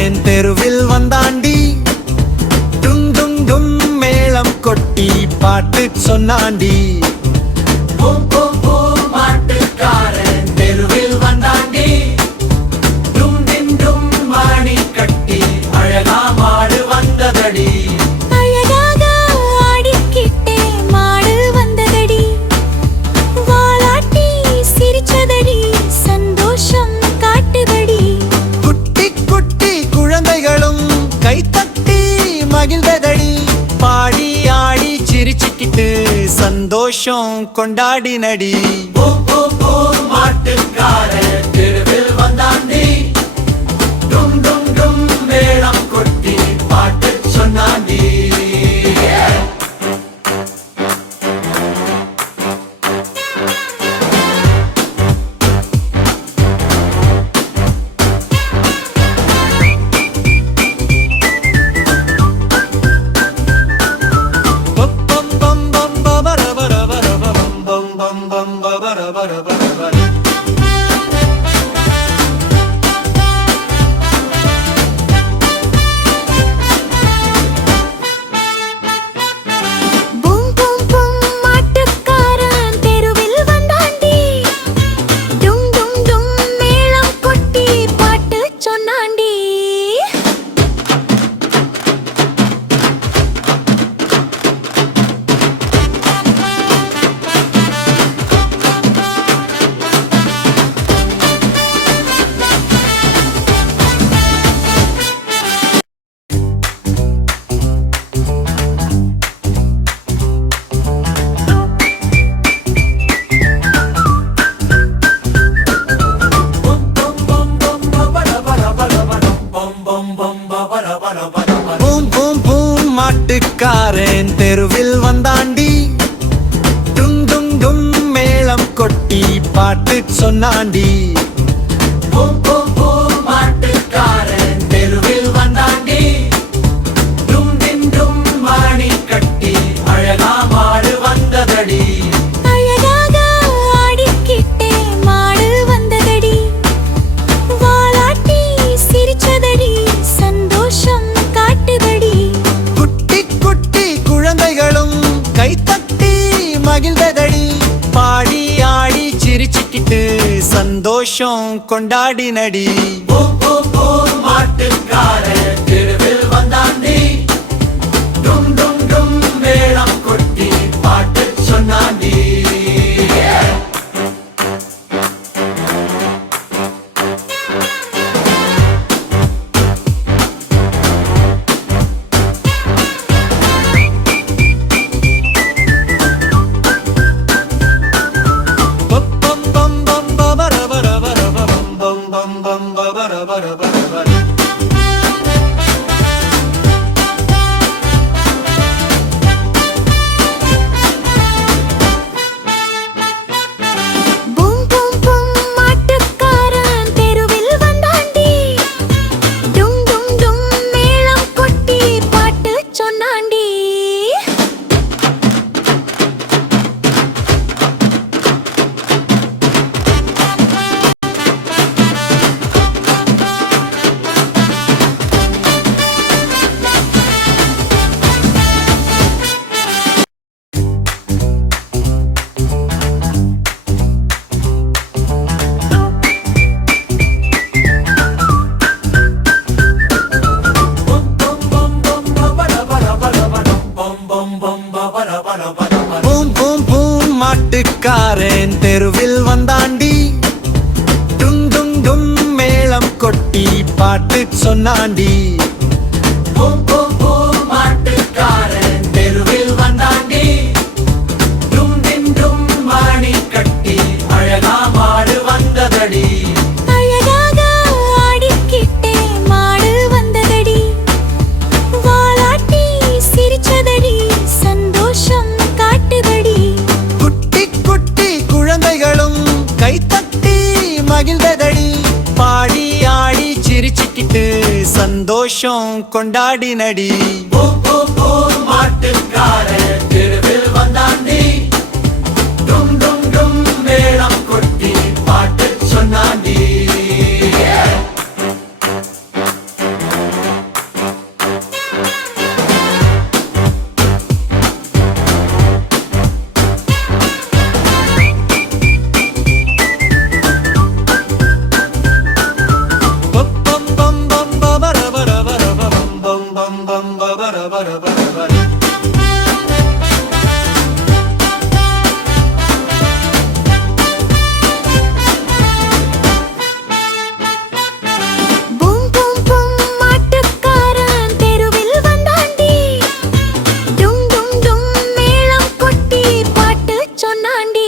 மாட்டுக்காரன் தெருவில் வந்தாண்டி, டும் டும் டும் மேளம் கொட்டி பாட்டு சொன்னாண்டி. மாட்டுக்காரன் தெருவில் வந்தாண்டி, டும் டிம் டும் மணி கட்டி அழகா மாடு வந்ததடி. அழகாக ஆடிக்கிட்டே மாடு வந்ததடி, வாலாட்டி சிரிச்சதடி, சந்தோஷம் காட்டுதடி. குட்டி குட்டி குழந்தைகளும் கைத்தட்டி மகிழ்ந்ததடி, பாடி ஆடி சிரிச்சுக்கிட்டு சந்தோஷம் கொண்டாடினடி. மாட்டுக்காரன் தெருவில் வந்தாண்டி, டும் டும் டும் மேளம் கொட்டி பாட்டு சொன்னாண்டி. பூம் பூம் பூம் மாட்டுக்காரன் தெருவில் வந்தாண்டி, டும் டும் டும் மேளம் கொட்டி பாட்டு சொன்னாண்டி. பூம் பூம் பூம் மாட்டுக்காரன் தெருவில் வந்தாண்டி, டும் டும் டும் மேளம் கொட்டி பாட்டு சொன்னாண்டி. மாட்டுக்காரன் தெருவில் வந்தாண்டி, டும் டிம் டும் மணி கட்டி அழகா மாடு வந்ததடி. அழகாக ஆடிக்கிட்டே மாடு வந்ததடி, வாலாட்டி சிரிச்சதடி, சந்தோஷம் காட்டுதடி. குட்டி குட்டி குழந்தைகளும் கைத்தட்டி மகிழ்ந்ததடி, பாடி ஆடி சிரிச்சுக்கிட்டு சந்தோஷம் கொண்டாடினடி. மாட்டுக்காரன் தெருவில் வந்தாண்டி, டும் டும் டும் மேளம் கொட்டி பாட்டு சொன்னாண்டி. பூம் பூம் பூம் மாட்டுக்காரன் தெருவில் வந்தாண்டி, டும் டும் டும் மேளம் கொட்டி பாட்டு சொன்னாண்டி. பூம் பூம் பூம் மாட்டுக்காரன் தெருவில் வந்தாண்டி, டும் டும் டும் மேளம் கொட்டி பாட்டு சொன்னாண்டி. மாட்டுக்காரன் தெருவில் வந்தாண்டி, டும் டிம் டும் மணி கட்டி அழகா மாடு வந்ததடி. அழகாக ஆடிக்கிட்டே மாடு வந்ததடி, வாலாட்டி சிரிச்சதடி, சந்தோஷம் காட்டுதடி. குட்டி குட்டி குழந்தைகளும் கைத்தட்டி மகிழ்ந்ததடி, பாடி ஆடி சிரிச்சுக்கிட்டு சந்தோஷம் கொண்டாடினடி. மாட்டுக்காரன் தெருவில் வந்தாண்டி, டும் டும் டும் மேளம் கொட்டி பாட்டு சொன்னாண்டி. சொன்னாண்டி